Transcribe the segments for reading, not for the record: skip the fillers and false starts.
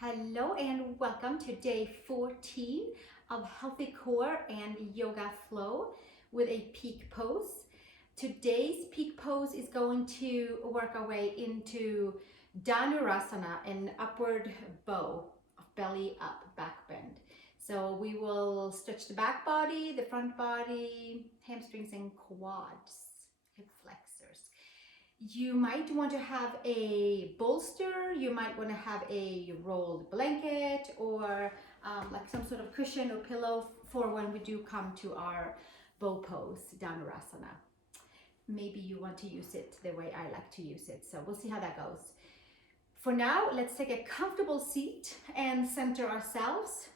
Hello and welcome to day 14 of Healthy Core and Yoga Flow with a peak pose. Today's peak pose is going to work our way into Dhanurasana, an upward bow, belly up, back bend. So we will stretch the back body, the front body, hamstrings and quads, hip flexors. You might want to have a bolster, you might want to have a rolled blanket or like some sort of cushion or pillow for when we do come to our bow pose, Dhanurasana. Maybe you want to use it the way I like to use it, so we'll see how that goes. For now, let's take a comfortable seat and center ourselves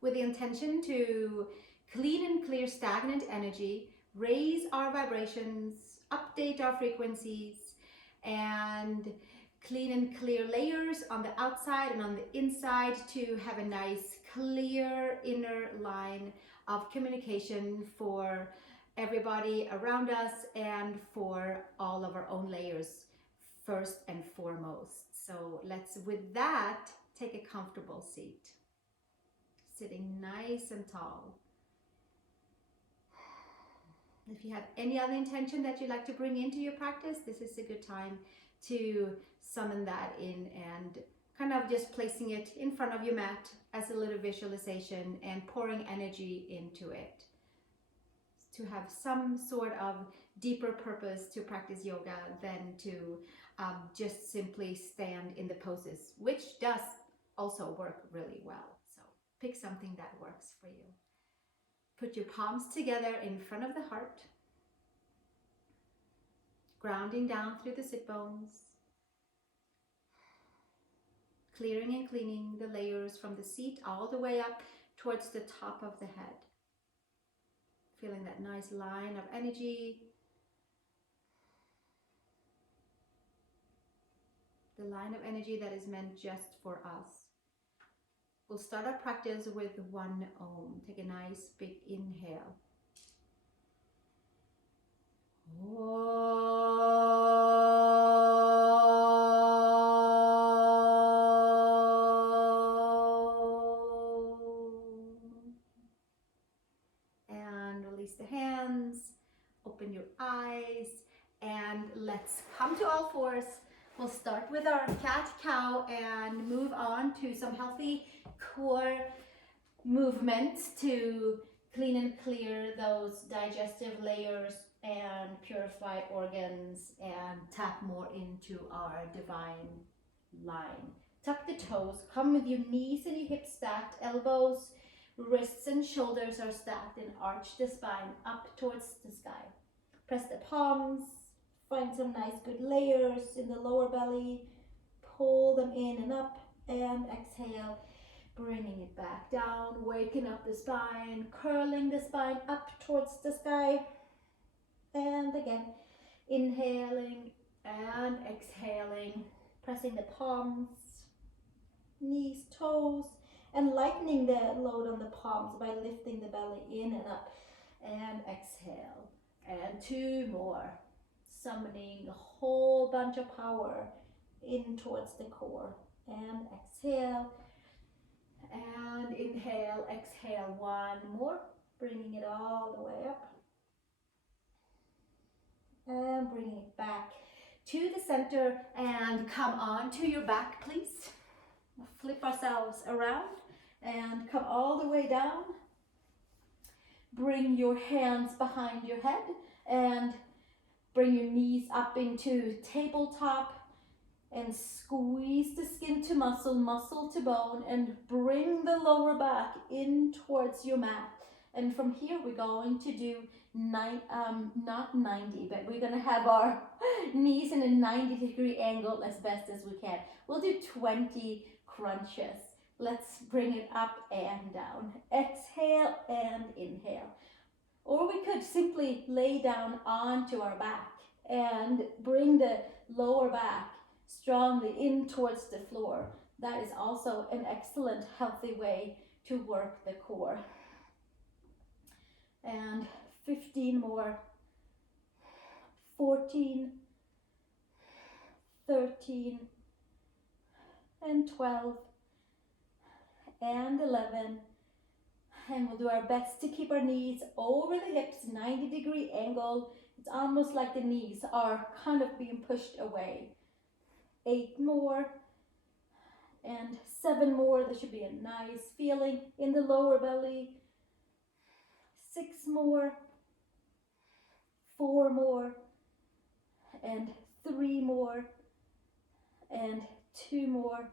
with the intention to clean and clear stagnant energy, raise our vibrations, update our frequencies, and clean and clear layers on the outside and on the inside to have a nice clear inner line of communication for everybody around us and for all of our own layers first and foremost. So let's, with that, take a comfortable seat, sitting nice and tall. If you have any other intention that you'd like to bring into your practice, this is a good time to summon that in and kind of just placing it in front of your mat as a little visualization and pouring energy into it to have some sort of deeper purpose to practice yoga than to just simply stand in the poses, which does also work really well. So pick something that works for you. Put your palms together in front of the heart, grounding down through the sit bones, clearing and cleaning the layers from the seat all the way up towards the top of the head. Feeling that nice line of energy, the line of energy that is meant just for us. We'll start our practice with one Om. Take a nice big inhale. And release the hands, open your eyes, and let's come to all fours. We'll start with our cat-cow and move on to some healthy core movements to clean and clear those digestive layers and purify organs and tap more into our divine line. Tuck the toes, come with your knees and your hips stacked, elbows, wrists and shoulders are stacked, and arch the spine up towards the sky. Press the palms, find some nice good layers in the lower belly, pull them in and up, and exhale, bringing it back down, waking up the spine, curling the spine up towards the sky, and again, inhaling and exhaling, pressing the palms, knees, toes, and lightening the load on the palms by lifting the belly in and up, and exhale, and two more, summoning a whole bunch of power in towards the core, and exhale, and inhale, exhale, one more, bringing it all the way up, and bringing it back to the center, and come on to your back, please. We'll flip ourselves around and come all the way down. Bring your hands behind your head and bring your knees up into tabletop and squeeze the skin to muscle, muscle to bone, and bring the lower back in towards your mat. And from here we're going to do not 90, but we're going to have our knees in a 90-degree angle as best as we can. We'll do 20 crunches. Let's bring it up and down. Exhale and inhale. Or we could simply lay down onto our back and bring the lower back strongly in towards the floor. That is also an excellent, healthy way to work the core. And 15 more. 14, 13, and 12 and 11. And we'll do our best to keep our knees over the hips, 90-degree angle. It's almost like the knees are kind of being pushed away. 8 more and 7 more. There should be a nice feeling in the lower belly. 6 more, 4 more, and 3 more, and 2 more,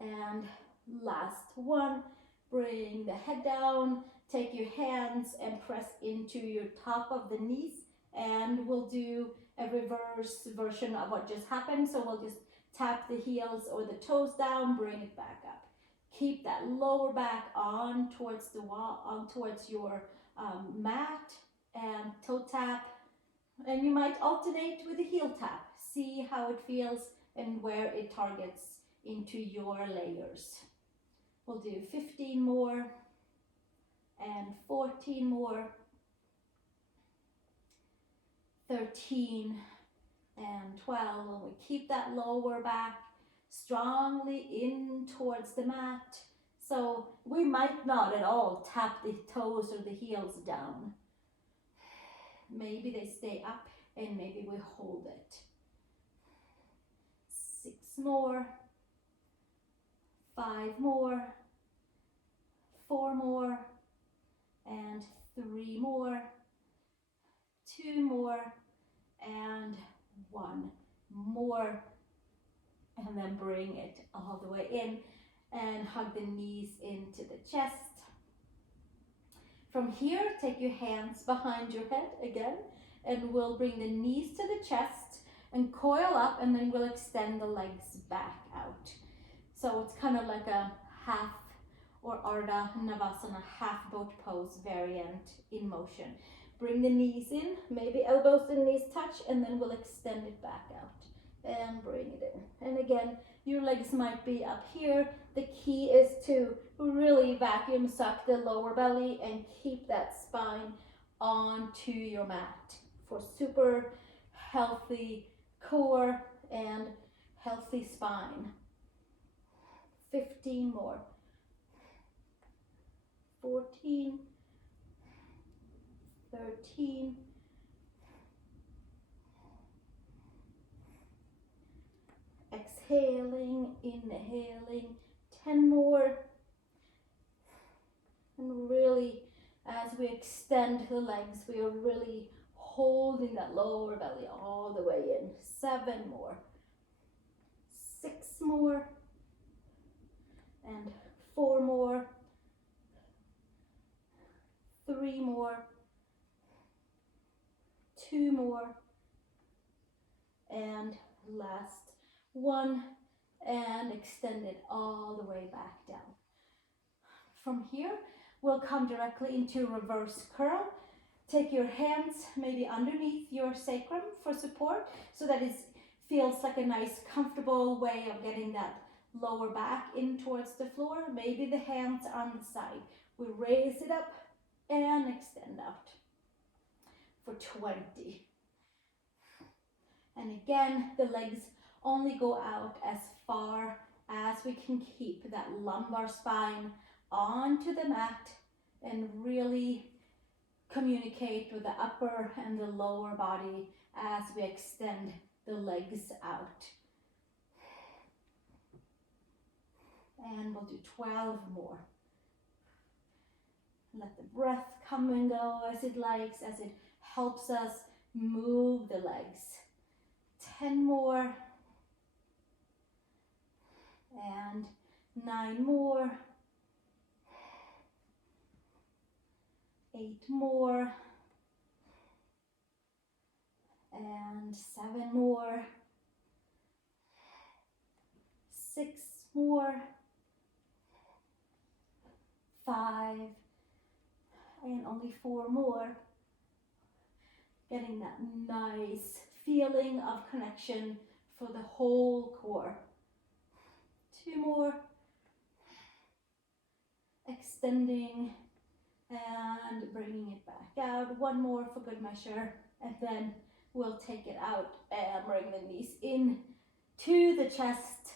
and last one. Bring the head down, take your hands and press into your top of the knees, and we'll do a reverse version of what just happened. So we'll just tap the heels or the toes down, bring it back up. Keep that lower back on towards the wall, on towards your mat, and toe tap. And you might alternate with the heel tap. See how it feels and where it targets into your layers. We'll do 15 more and 14 more, 13 and 12. And we keep that lower back strongly in towards the mat. So we might not at all tap the toes or the heels down. Maybe they stay up and maybe we hold it. 6 more, 5 more, 4 more, and 3 more, 2 more, and 1 more. And then bring it all the way in and hug the knees into the chest. From here, take your hands behind your head again, and we'll bring the knees to the chest and coil up, and then we'll extend the legs back out. So it's kind of like a half or Ardha Navasana half boat pose variant in motion. Bring the knees in, maybe elbows and knees touch, and then we'll extend it back out and bring it in. And again, your legs might be up here. The key is to really vacuum suck the lower belly and keep that spine onto your mat for super healthy core and healthy spine. 15 more. 14, 13, inhaling, 10 more. And really, as we extend the legs, we are really holding that lower belly all the way in. 7 more, 6 more, and 4 more, 3 more, 2 more, and last one, and extend it all the way back down. From here, we'll come directly into reverse curl. Take your hands maybe underneath your sacrum for support, so that it feels like a nice comfortable way of getting that lower back in towards the floor. Maybe the hands on the side. We raise it up and extend out for 20. And again, the legs only go out as far as we can keep that lumbar spine onto the mat and really communicate with the upper and the lower body as we extend the legs out. And we'll do 12 more. Let the breath come and go as it likes, as it helps us move the legs. 10 more. And 9 more. 8 more. And 7 more. 6 more. 5. And only 4 more. Getting that nice feeling of connection for the whole core. 2 more. Extending and bringing it back out. 1 more for good measure, and then we'll take it out and bring the knees in to the chest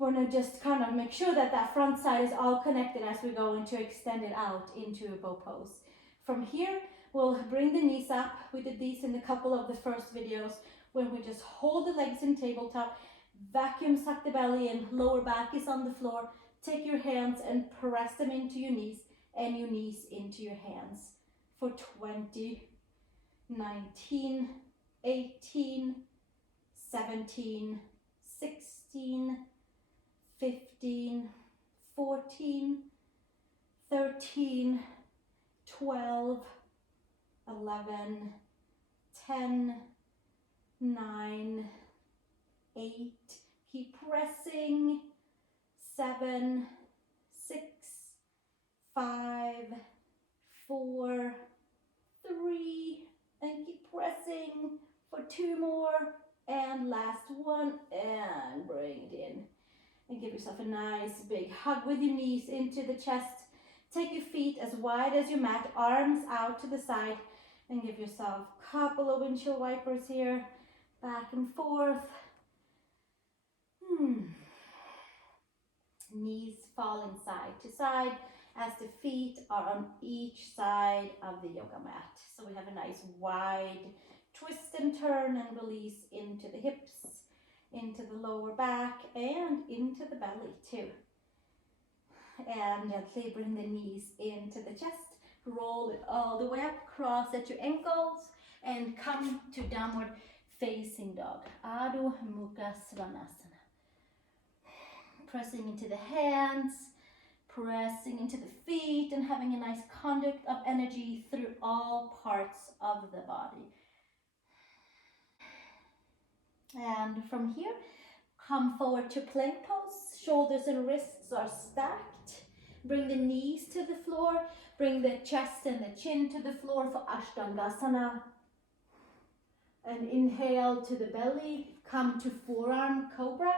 We're going to just kind of make sure that that front side is all connected as we go into extend it out into a bow pose. From here, we'll bring the knees up. We did these in a couple of the first videos when we just hold the legs in tabletop, vacuum suck the belly and lower back is on the floor. Take your hands and press them into your knees and your knees into your hands for 20, 19, 18, 17, 16, 15, 14, 13, 12, 11, 10, 9, 8, keep pressing, 7, 6, 5, 4, 3, and keep pressing for 2 more, and last one, and bring it in. And give yourself a nice big hug with your knees into the chest. Take your feet as wide as your mat, arms out to the side, and give yourself a couple of windshield wipers here, back and forth. Knees falling side to side as the feet are on each side of the yoga mat. So we have a nice wide twist and turn and release into the hips, into the lower back, and into the belly too. And gently bring the knees into the chest. Roll it all the way up, cross at your ankles, and come to downward facing dog. Adho Mukha Svanasana. Pressing into the hands, pressing into the feet, and having a nice conduct of energy through all parts of the body. And from here, come forward to plank pose. Shoulders and wrists are stacked. Bring the knees to the floor. Bring the chest and the chin to the floor for Ashtangasana. And inhale to the belly. Come to forearm cobra.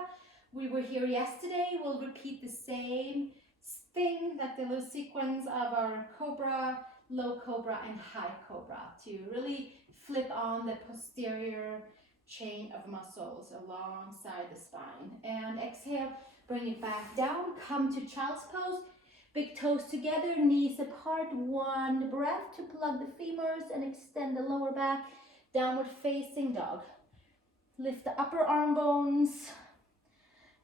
We were here yesterday. We'll repeat the same thing, that the little sequence of our cobra, low cobra, and high cobra to really flip on the posterior chain of muscles alongside the spine. And exhale, bring it back down. Come to child's pose. Big toes together, knees apart. One breath to plug the femurs and extend the lower back. Downward facing dog. Lift the upper arm bones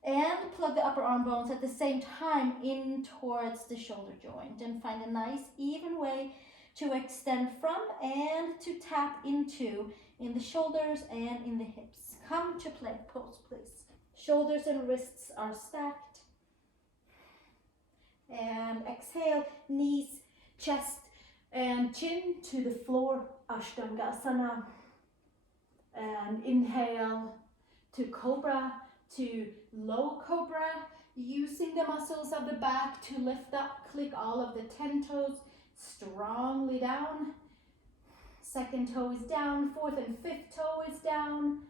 and plug the upper arm bones at the same time in towards the shoulder joint, and find a nice even way to extend from and to tap into in the shoulders and in the hips. Come to plank pose, please. Shoulders and wrists are stacked. And exhale, knees, chest, and chin to the floor, Ashtangasana. And inhale to cobra, to low cobra, using the muscles of the back to lift up. Click all of the 10 toes strongly down. Second toe is down, fourth and fifth toe is down.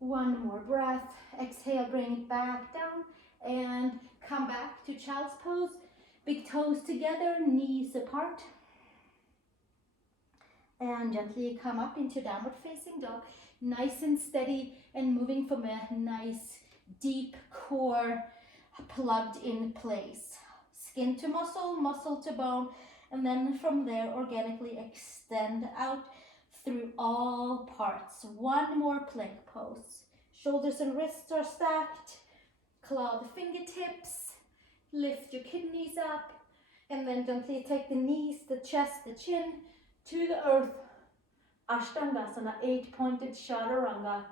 One more breath. Exhale, bring it back down and come back to child's pose. Big toes together, knees apart. And gently come up into downward facing dog. Nice and steady and moving from a nice deep core plugged in place. Skin to muscle, muscle to bone, and then from there organically extend out through all parts. One more plank pose. Shoulders and wrists are stacked. Claw the fingertips. Lift your kidneys up, and then gently take the knees, the chest, the chin to the earth. Ashtangasana, 8-pointed chaturanga.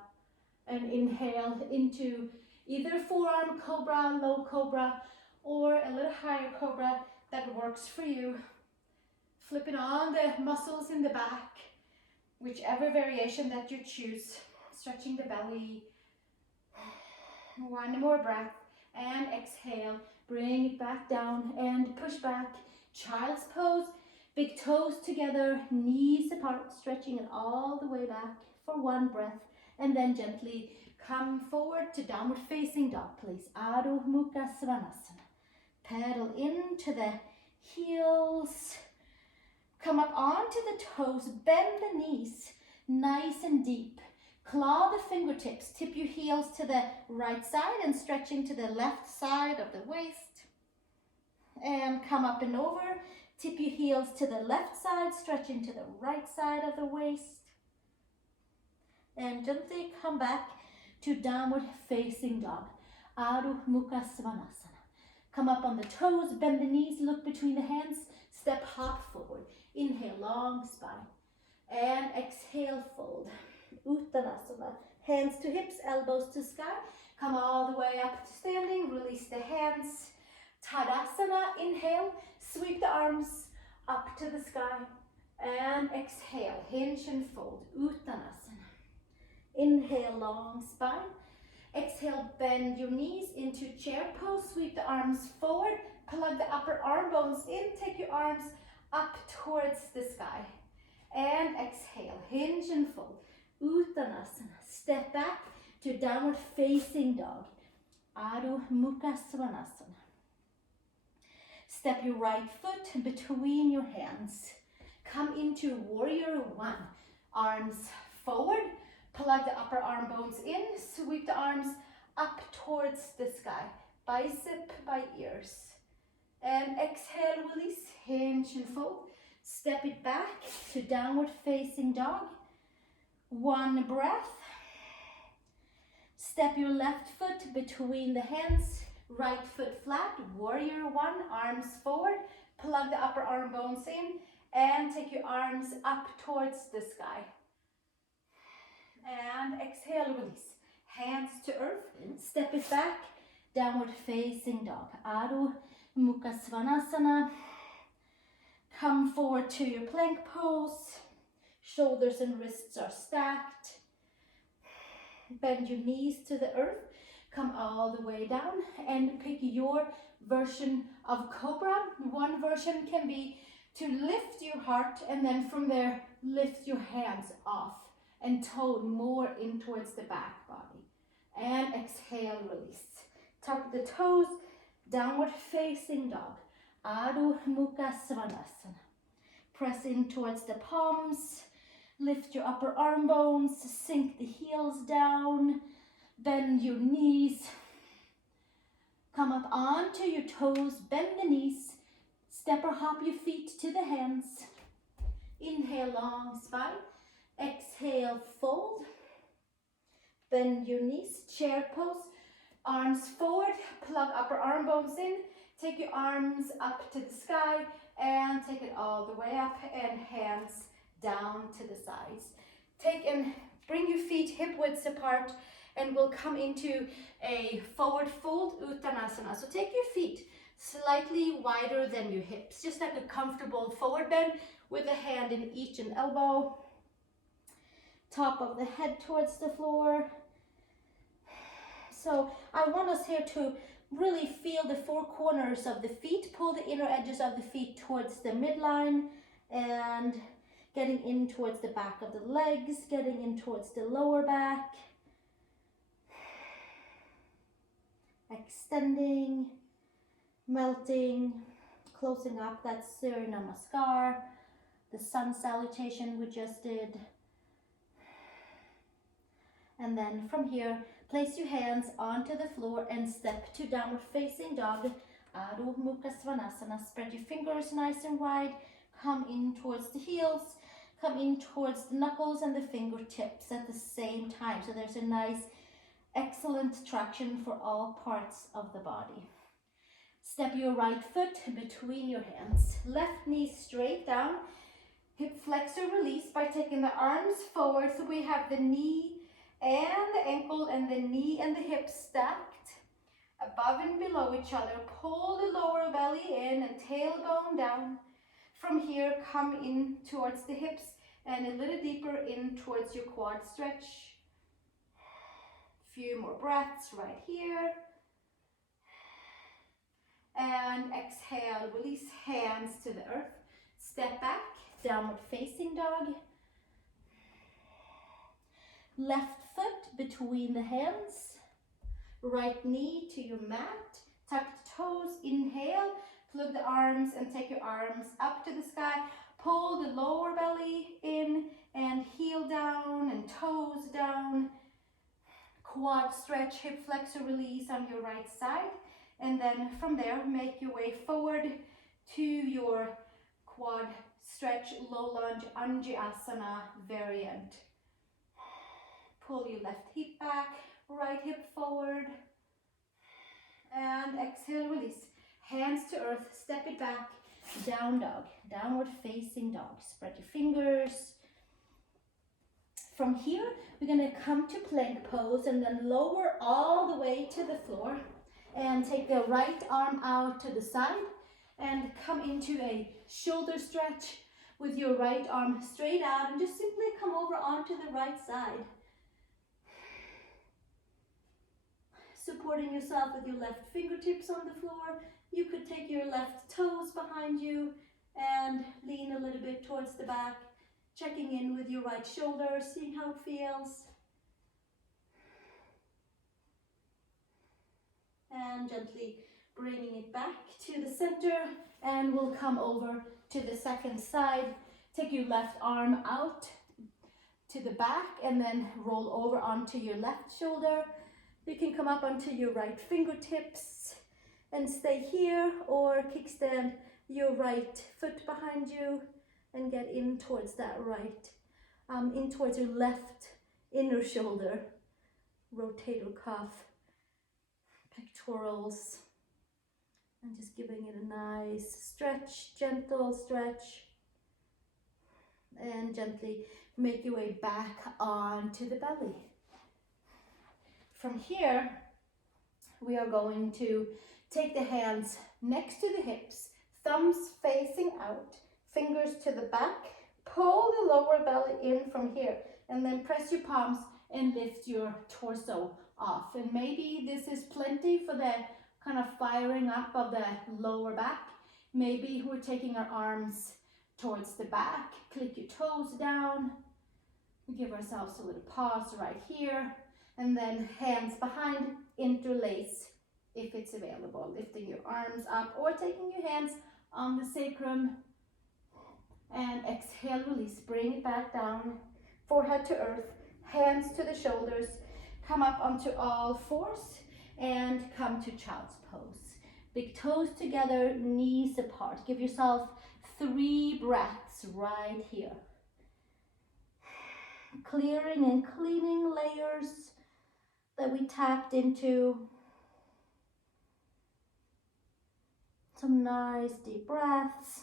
And inhale into either forearm cobra, low cobra, or a little higher cobra that works for you. Flipping on the muscles in the back, whichever variation that you choose. Stretching the belly. One more breath and exhale. Bring it back down and push back. Child's pose. Big toes together, knees apart, stretching it all the way back for one breath. And then gently come forward to downward facing dog, please. Adho Mukha Svanasana. Pedal into the heels. Come up onto the toes, bend the knees, nice and deep. Claw the fingertips, tip your heels to the right side and stretching to the left side of the waist. And come up and over, tip your heels to the left side, stretching to the right side of the waist. And gently come back to downward facing dog, Adho Mukha Svanasana. Come up on the toes, bend the knees, look between the hands, step hop forward. Inhale, long spine. And exhale, fold. Uttanasana. Hands to hips, elbows to sky. Come all the way up to standing. Release the hands. Tadasana. Inhale. Sweep the arms up to the sky. And exhale. Hinge and fold. Uttanasana. Inhale, long spine. Exhale, bend your knees into chair pose. Sweep the arms forward. Plug the upper arm bones in. Take your arms up towards the sky. And exhale, hinge and fold. Uttanasana. Step back to downward facing dog. Adho Mukha Svanasana. Step your right foot between your hands. Come into warrior one. Arms forward. Plug the upper arm bones in. Sweep the arms up towards the sky. Bicep by ears. And exhale, release, hinge and fold. Step it back to downward facing dog. One breath. Step your left foot between the hands. Right foot flat, warrior one, arms forward. Plug the upper arm bones in and take your arms up towards the sky. And exhale, release. Hands to earth. Step it back, downward facing dog. Adho Mukha Svanasana. Come forward to your plank pose. Shoulders and wrists are stacked. Bend your knees to the earth. Come all the way down and pick your version of cobra. One version can be to lift your heart and then from there lift your hands off and tone more in towards the back body. And exhale, release. Tuck the toes, downward facing dog. Adho Mukha Svanasana. Press in towards the palms. Lift your upper arm bones. Sink the heels down. Bend your knees. Come up onto your toes. Bend the knees. Step or hop your feet to the hands. Inhale, long spine. Exhale, fold. Bend your knees. Chair pose. Arms forward. Plug upper arm bones in. Take your arms up to the sky and take it all the way up and hands down to the sides. Take and bring your feet hip widths apart and we'll come into a forward fold, Uttanasana. So take your feet slightly wider than your hips, just like a comfortable forward bend with a hand in each and elbow. Top of the head towards the floor. So I want us here to really feel the four corners of the feet. Pull the inner edges of the feet towards the midline and getting in towards the back of the legs, getting in towards the lower back. Extending, melting, closing up that Surya Namaskar, the sun salutation we just did. And then from here, place your hands onto the floor and step to downward facing dog. Adho Mukha Svanasana. Spread your fingers nice and wide. Come in towards the heels. Come in towards the knuckles and the fingertips at the same time. So there's a nice, excellent traction for all parts of the body. Step your right foot between your hands. Left knee straight down. Hip flexor release by taking the arms forward. So we have the knee and the ankle and the knee and the hip stacked above and below each other. Pull the lower belly in and tailbone down. From here, come in towards the hips and a little deeper in towards your quad stretch. Few more breaths right here. And exhale, release hands to the earth. Step back, downward facing dog. Left foot between the hands. Right knee to your mat. Tuck the toes, inhale. Plug the arms and take your arms up to the sky. Pull the lower belly in and heel down and toes down. Quad stretch, hip flexor release on your right side. And then from there, make your way forward to your quad stretch, low lunge, Anjasana variant. Pull your left hip back, right hip forward. And exhale, release. Hands to earth, step it back, down dog, downward facing dog. Spread your fingers. From here, we're gonna come to plank pose and then lower all the way to the floor and take the right arm out to the side and come into a shoulder stretch with your right arm straight out and just simply come over onto the right side. Supporting yourself with your left fingertips on the floor. You could take your left toes behind you and lean a little bit towards the back, checking in with your right shoulder, seeing how it feels. And gently bringing it back to the center, and we'll come over to the second side. Take your left arm out to the back and then roll over onto your left shoulder. You can come up onto your right fingertips and stay here, or kickstand your right foot behind you and get in towards that right, in towards your left inner shoulder, rotator cuff, pectorals, and just giving it a nice stretch, gentle stretch, and gently make your way back onto the belly. From here, we are going to take the hands next to the hips, thumbs facing out, fingers to the back, pull the lower belly in from here, and then press your palms and lift your torso off. And maybe this is plenty for the kind of firing up of the lower back. Maybe we're taking our arms towards the back, click your toes down, give ourselves a little pause right here, and then hands behind, interlace if it's available, lifting your arms up or taking your hands on the sacrum, and exhale, release, bring it back down, forehead to earth, hands to the shoulders, come up onto all fours and come to child's pose. Big toes together, knees apart. Give yourself 3 breaths right here. Clearing and cleaning layers that we tapped into. Some nice deep breaths.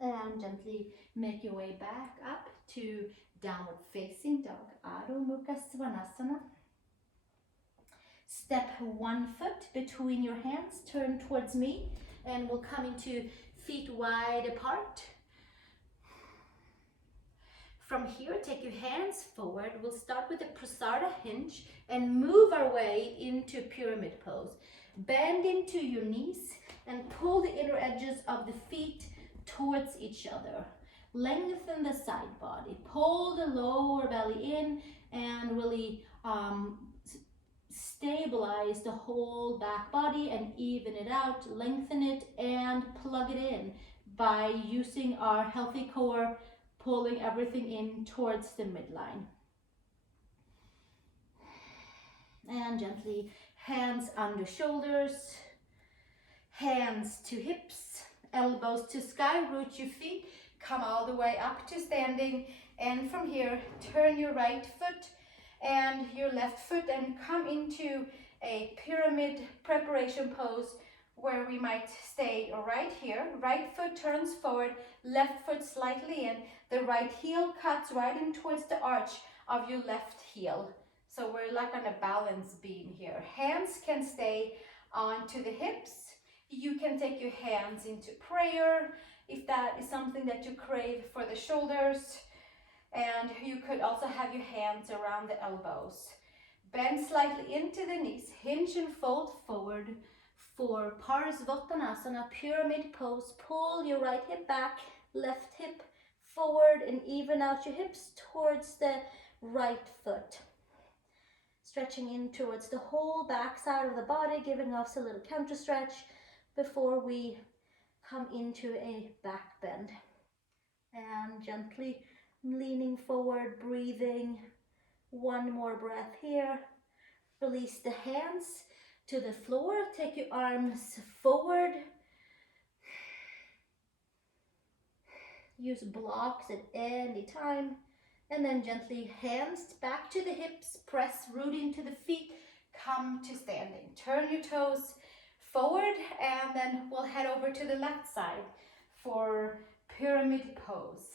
And gently make your way back up to downward facing dog, Adho Mukha Svanasana. Step 1 foot between your hands, turn towards me, and we'll come into feet wide apart. From here, take your hands forward. We'll start with a Prasarita hinge and move our way into pyramid pose. Bend into your knees and pull the inner edges of the feet towards each other. Lengthen the side body. Pull the lower belly in and really stabilize the whole back body and even it out. Lengthen it and plug it in by using our healthy core, pulling everything in towards the midline. And gently, hands under shoulders, hands to hips, elbows to sky, root your feet, come all the way up to standing, and from here, turn your right foot and your left foot and come into a pyramid preparation pose where we might stay right here. Right foot turns forward, left foot slightly in, the right heel cuts right in towards the arch of your left heel. So we're like on a balance beam here. Hands can stay onto the hips. You can take your hands into prayer if that is something that you crave for the shoulders. And you could also have your hands around the elbows. Bend slightly into the knees, hinge and fold forward for Parsvottanasana, pyramid pose. Pull your right hip back, left hip forward, and even out your hips towards the right foot. Stretching in towards the whole back side of the body, giving us a little counter stretch before we come into a back bend. And gently leaning forward, breathing. One more breath here. Release the hands to the floor. Take your arms forward. Use blocks at any time. And then gently hands back to the hips. Press root into the feet. Come to standing. Turn your toes forward, and then we'll head over to the left side for pyramid pose.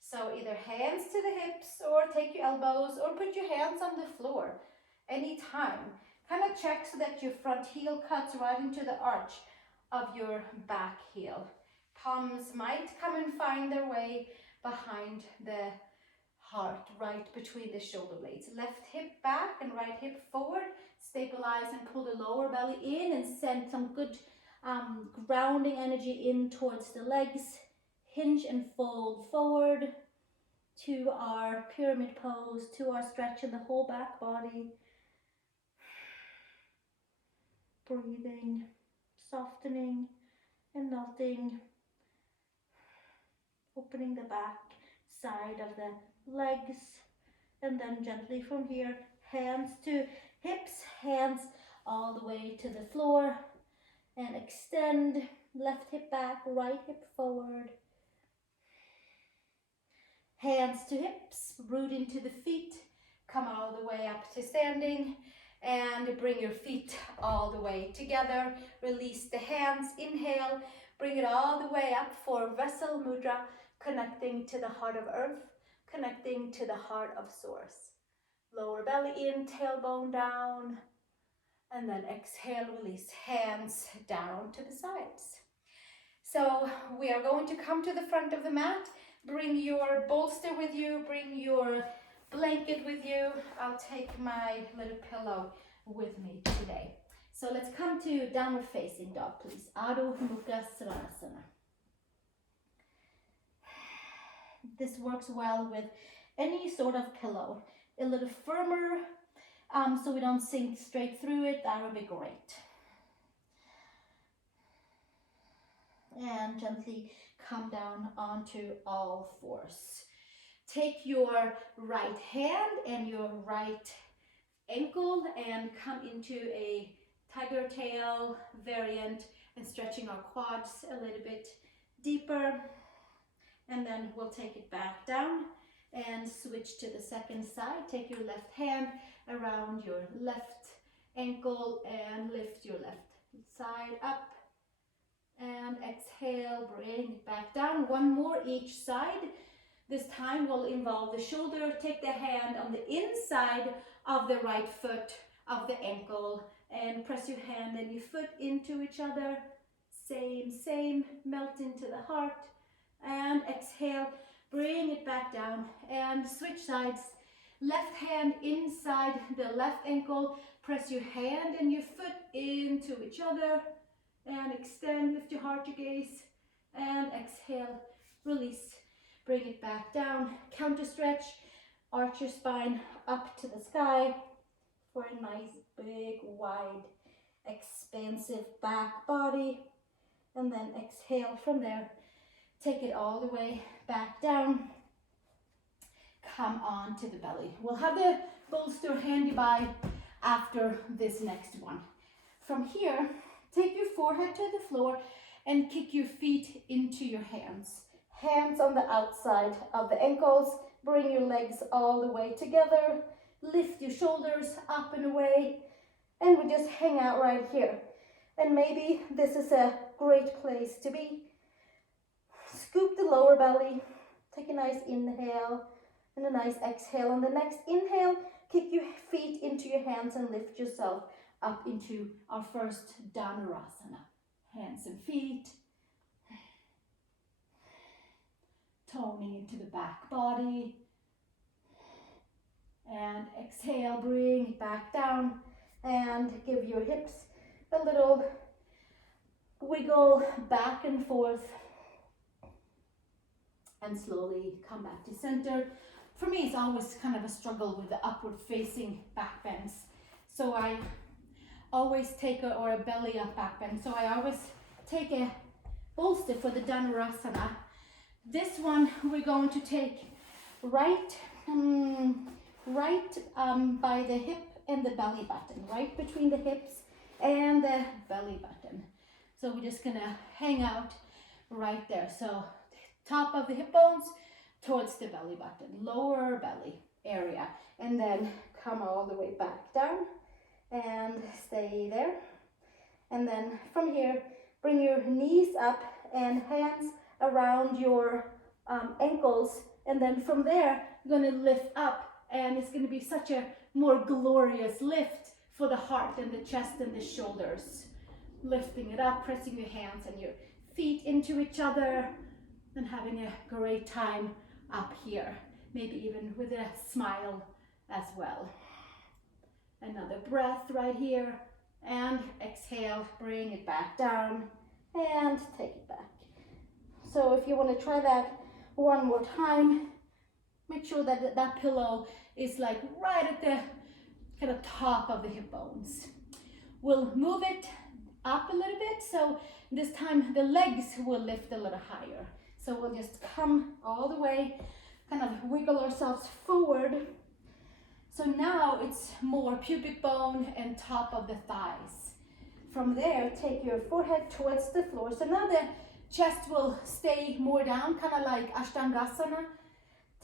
So either hands to the hips, or take your elbows, or put your hands on the floor anytime. Kind of check so that your front heel cuts right into the arch of your back heel. Palms might come and find their way behind the heart, right between the shoulder blades. Left hip back and right hip forward. Stabilize and pull the lower belly in and send some good grounding energy in towards the legs. Hinge and fold forward to our pyramid pose, to our stretch in the whole back body. Breathing, softening and melting. Opening the back side of the legs, and then gently from here, hands to hips, hands all the way to the floor, and extend. Left hip back, right hip forward. Hands to hips, root into the feet, come all the way up to standing, and bring your feet all the way together. Release the hands, inhale, bring it all the way up for vessel mudra, connecting to the heart of earth, connecting to the heart of source. Lower belly in, tailbone down, and then exhale, release hands down to the sides. So we are going to come to the front of the mat. Bring your bolster with you, bring your blanket with you. I'll take my little pillow with me today. So let's come to downward facing dog, please. Adho Mukha Svanasana. This works well with any sort of pillow. A little firmer, so we don't sink straight through it. That would be great. And gently come down onto all fours. Take your right hand and your right ankle and come into a tiger tail variant, and stretching our quads a little bit deeper. And then we'll take it back down and switch to the second side. Take your left hand around your left ankle and lift your left side up. And exhale, bring it back down. One more each side. This time will involve the shoulder. Take the hand on the inside of the right foot of the ankle and press your hand and your foot into each other. Same, melt into the heart. And exhale, bring it back down and switch sides. Left hand inside the left ankle. Press your hand and your foot into each other. And extend, lift your heart, your gaze, and exhale, release, bring it back down, counter stretch, arch your spine up to the sky for a nice, big, wide, expansive back body, and then exhale from there, take it all the way back down, come on to the belly. We'll have the bolster handy by after this next one. From here, take your forehead to the floor and kick your feet into your hands. Hands on the outside of the ankles. Bring your legs all the way together. Lift your shoulders up and away. And we just hang out right here. And maybe this is a great place to be. Scoop the lower belly. Take a nice inhale and a nice exhale. On the next inhale, kick your feet into your hands and lift yourself up into our first Dhanurasana. Hands and feet. Toning into the back body. And exhale, bring it back down. And give your hips a little wiggle back and forth. And slowly come back to center. For me, it's always kind of a struggle with the upward facing back bends. So I always take a belly up back bend. So I always take a bolster for the Dhanurasana. This one we're going to take right by the hip and the belly button, right between the hips and the belly button. So we're just gonna hang out right there. So top of the hip bones towards the belly button, lower belly area, and then come all the way back down and stay there. And then from here, bring your knees up and hands around your ankles. And then from there, you're gonna lift up, and it's gonna be such a more glorious lift for the heart and the chest and the shoulders. Lifting it up, pressing your hands and your feet into each other, and having a great time up here. Maybe even with a smile as well. Another breath right here, and exhale, bring it back down and take it back. So if you want to try that one more time, make sure that that pillow is like right at the kind of top of the hip bones. We'll move it up a little bit, so this time the legs will lift a little higher. So we'll just come all the way, kind of wiggle ourselves forward. So now it's more pubic bone and top of the thighs. From there, take your forehead towards the floor. So now the chest will stay more down, kind of like Ashtangasana.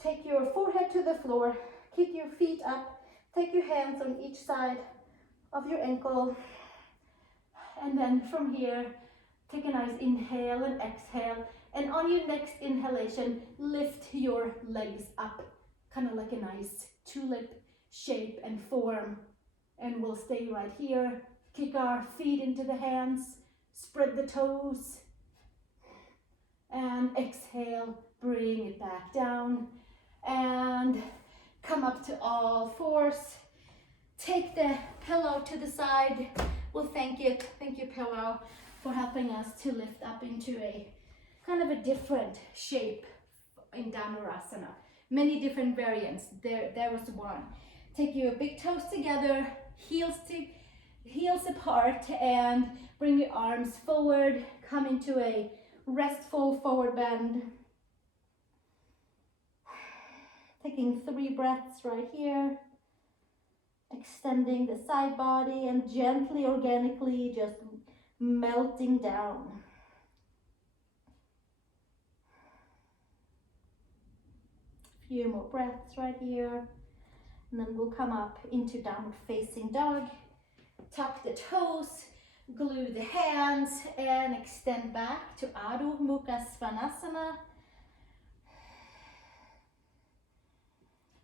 Take your forehead to the floor, keep your feet up, take your hands on each side of your ankle. And then from here, take a nice inhale and exhale. And on your next inhalation, lift your legs up, kind of like a nice tulip shape and form. And we'll stay right here. Kick our feet into the hands, spread the toes. And exhale, bring it back down. And come up to all fours. Take the pillow to the side. Well, thank you pillow, for helping us to lift up into a kind of a different shape in Dhanurasana. Many different variants. There was one. Take your big toes together, heels apart, and bring your arms forward. Come into a restful forward bend. Taking 3 breaths right here. Extending the side body and gently, organically just melting down. Few more breaths right here. And then we'll come up into downward facing dog. Tuck the toes, glue the hands, and extend back to Adho Mukha Svanasana.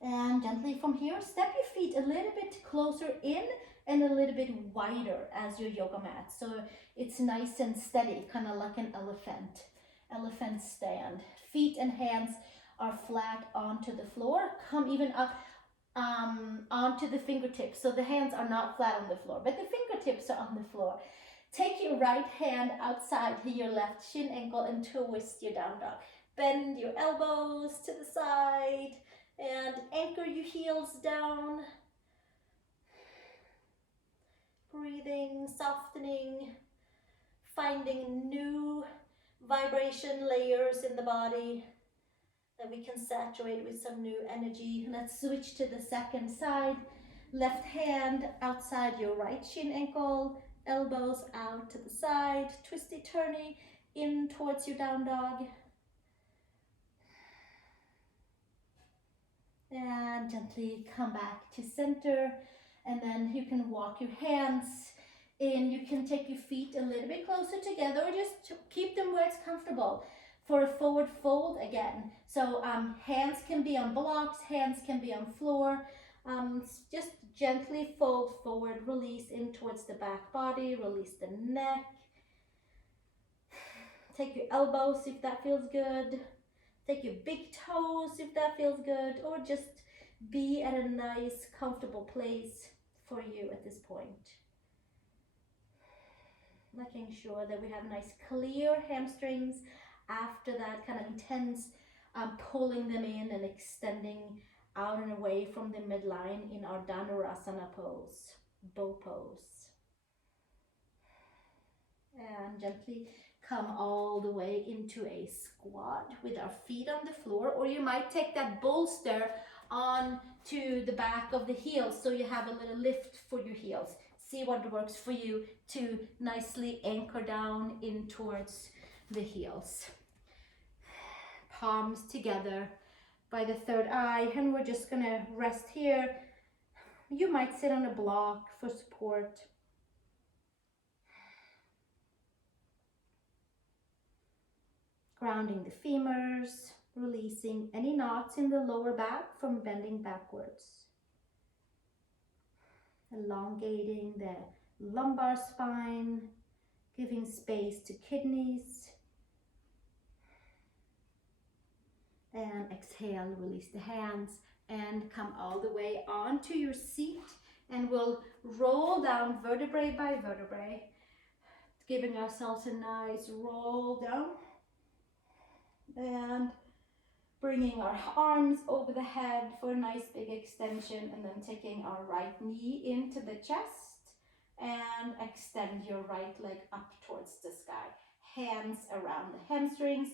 And gently from here, step your feet a little bit closer in and a little bit wider as your yoga mat. So it's nice and steady, kind of like an elephant stand. Feet and hands are flat onto the floor. Come even up onto the fingertips. So the hands are not flat on the floor, but the fingertips are on the floor. Take your right hand outside your left shin ankle and twist your down dog. Bend your elbows to the side. And anchor your heels down. Breathing, softening, finding new vibration layers in the body that we can saturate with some new energy. Let's switch to the second side. Left hand outside your right shin ankle, elbows out to the side, twisty turny in towards your down dog. And gently come back to center, and then you can walk your hands in. You can take your feet a little bit closer together, or just keep them where it's comfortable for a forward fold again. So hands can be on blocks, hands can be on floor. Just gently fold forward, release in towards the back body, release the neck. Take your elbows if that feels good. Take your big toes if that feels good, or just be at a nice, comfortable place for you at this point. Making sure that we have nice, clear hamstrings after that kind of intense pulling them in and extending out and away from the midline in our Dhanurasana pose, bow pose. And gently come all the way into a squat with our feet on the floor, or you might take that bolster on to the back of the heels so you have a little lift for your heels. See what works for you to nicely anchor down in towards the heels. Palms together by the third eye, and we're just gonna rest here. You might sit on a block for support. Grounding the femurs, releasing any knots in the lower back from bending backwards. Elongating the lumbar spine, giving space to kidneys. And exhale, release the hands and come all the way onto your seat, and we'll roll down vertebrae by vertebrae, giving ourselves a nice roll down and bringing our arms over the head for a nice big extension, and then taking our right knee into the chest and extend your right leg up towards the sky. Hands around the hamstrings.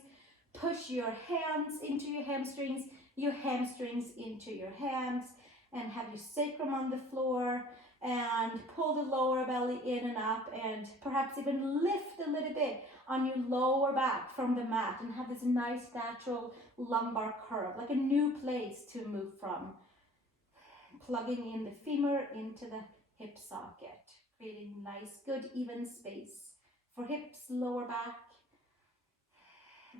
Push your hands into your hamstrings into your hands, and have your sacrum on the floor, and pull the lower belly in and up, and perhaps even lift a little bit on your lower back from the mat, and have this nice natural lumbar curve, like a new place to move from. Plugging in the femur into the hip socket, creating nice, good, even space for hips, lower back,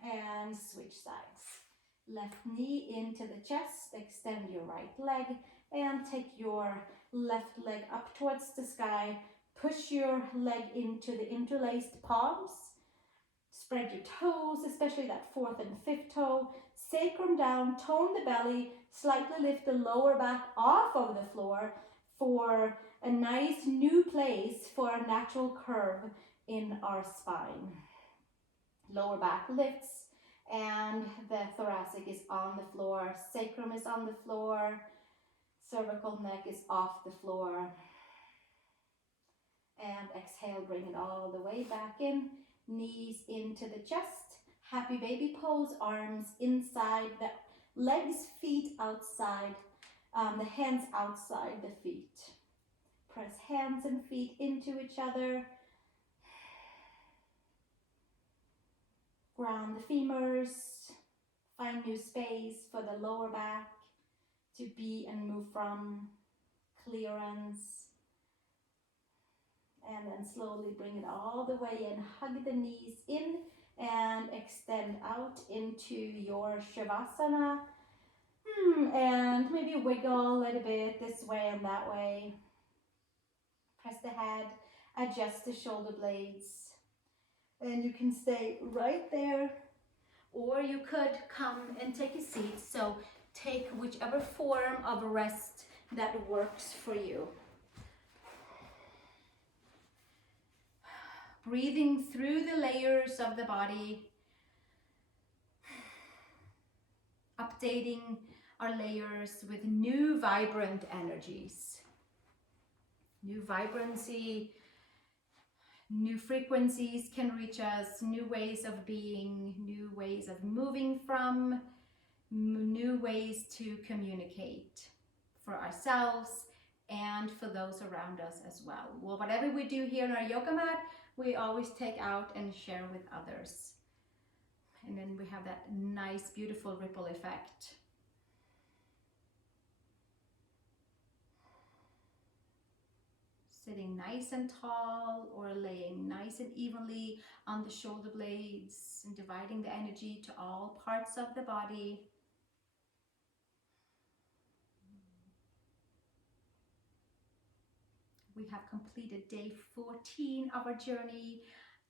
and switch sides. Left knee into the chest, extend your right leg, and take your left leg up towards the sky. Push your leg into the interlaced palms. Spread your toes, especially that fourth and fifth toe. Sacrum down, tone the belly, slightly lift the lower back off of the floor for a nice new place for a natural curve in our spine. Lower back lifts, and the thoracic is on the floor, sacrum is on the floor, cervical neck is off the floor. And exhale, bring it all the way back in, knees into the chest, happy baby pose, arms inside, the legs, feet outside, the hands outside the feet. Press hands and feet into each other. Ground the femurs, find new space for the lower back to be and move from, clearance. And then slowly bring it all the way in, hug the knees in and extend out into your Shavasana. And maybe wiggle a little bit this way and that way. Press the head, adjust the shoulder blades. And you can stay right there, or you could come and take a seat. So take whichever form of rest that works for you. Breathing through the layers of the body, updating our layers with new vibrant energies, new vibrancy. New frequencies can reach us, new ways of being, new ways of moving from, new ways to communicate for ourselves and for those around us as well. Well, whatever we do here on our yoga mat, we always take out and share with others. And then we have that nice, beautiful ripple effect. Sitting nice and tall, or laying nice and evenly on the shoulder blades, and dividing the energy to all parts of the body. We have completed day 14 of our journey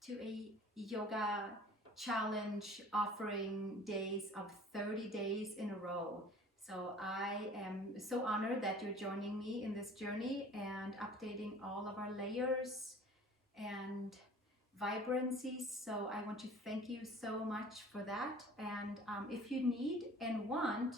to a yoga challenge offering days of 30 days in a row. So I am so honored that you're joining me in this journey and updating all of our layers and vibrancies. So I want to thank you so much for that. And if you need and want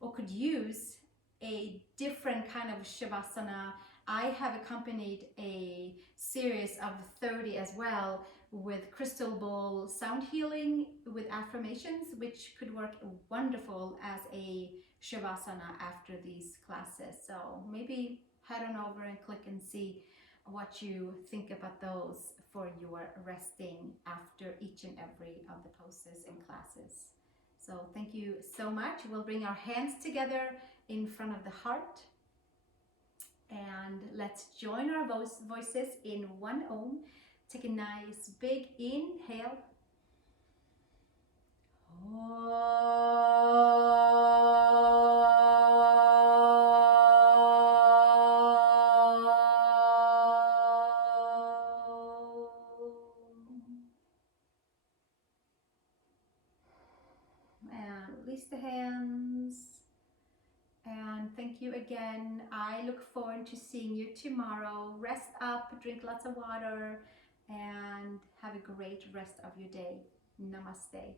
or could use a different kind of Shavasana, I have accompanied a series of 30 as well, with crystal ball sound healing with affirmations, which could work wonderful as a shavasana after these classes. So maybe head on over and click and see what you think about those for your resting after each and every of the poses and classes. So thank you so much. We'll bring our hands together in front of the heart, and let's join our voices in one Om. Take a nice big inhale. And release the hands. And thank you again. I look forward to seeing you tomorrow. Rest up, drink lots of water, and have a great rest of your day. Namaste.